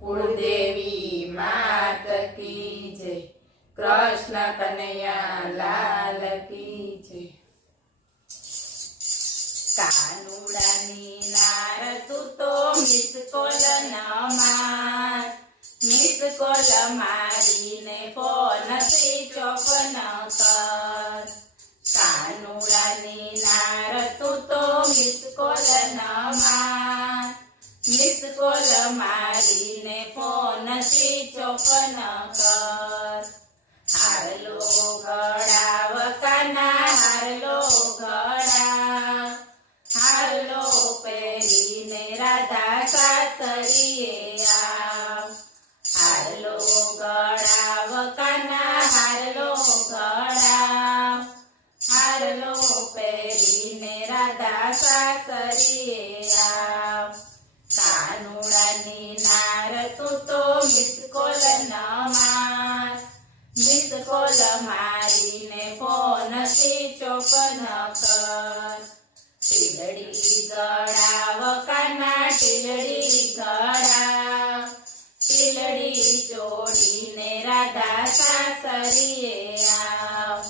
કુળદેવી માત કી જય, કૃષ્ણ કનૈયા લાલ કી જય. કાનુડાની નાર તું તો મિસ કોલ ન માર, મિસ કોલ મારીને ફોન સ્વિચ ઓફ ન કર. કાનુડાની નાર તું તો મિસ કોલ ન માર, મિસ કોલ મારીને ફોન સ્વિચ ઓફ ન કર. હારલો ઘડાવ કાના હારલો ઘડા, હારલો પહેરીને રાધા સાસરીએ આવ. હારલો ઘડાવ કાના હારલો ઘડા, હારલો પહેરીને રાધા સાસરીએ આવ. કાનુડાની નાર તું તો મિસ કોલ ન માર, મિસ કોલ મારીને ફોન સ્વિચ ઓફ ન કર. ટીલડી ગળાવ કાના ટીલડી ગળાવ, ટીલડી જોડીને રાધા સાસરીએ આવ.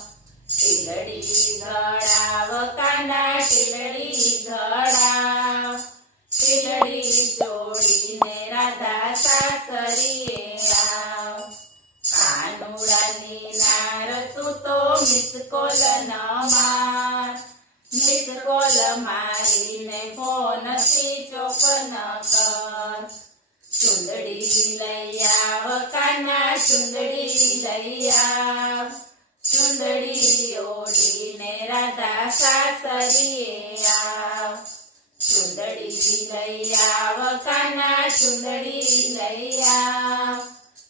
ટીલડી ગળાવ કાના ટીલડી ગળાવ, ટીલડી જોડીને રાધા સાસરીએ આવ. કાનુડાની નાર તું તો મિસ કોલ ન માર, મિસ કોલ મારીને ફોન સ્વિચ ઓફ ન કર. ચુંદડી લઈ આવ કાના ચુંદડી લઈ આવ, ચુંદડી ઓઢીને રાધા સાસરીએ આવ. ચુંદડી લઈ આવ કાના ચુંદડી લઈ આવ,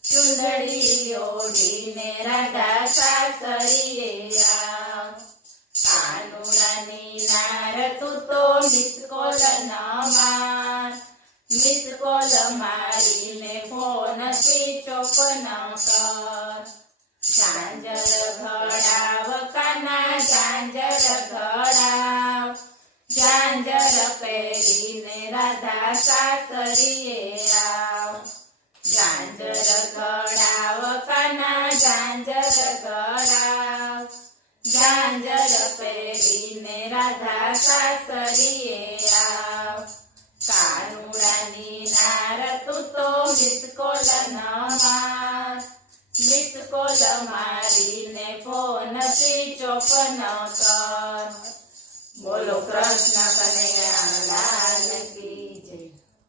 ચુંદડી ઓઢીને રાધા સાસરીએ આવ. કાનુડાની નાર તું તો મિસ કોલ ન માર, મિસ કોલ મારીને ફોન સ્વિચ ઓફ ન કર. ઝાંઝર ઘડાવ કાના ઝાંઝર ઘડાવ, ઝાંઝર પહેરીને રાધા સાસરીએ આવ. ઝાંઝર ઘડાવ કાના ઝાંઝર ઘડાવ, ઝાંઝર પહેરીને રાધા સાસરીએ આવ. કાનુડાની નાર તું તો મિસ કોલ ન માર, મિસ કોલ મારીને ફોન સ્વિચ ઓફ ન કર. બોલો કૃષ્ણ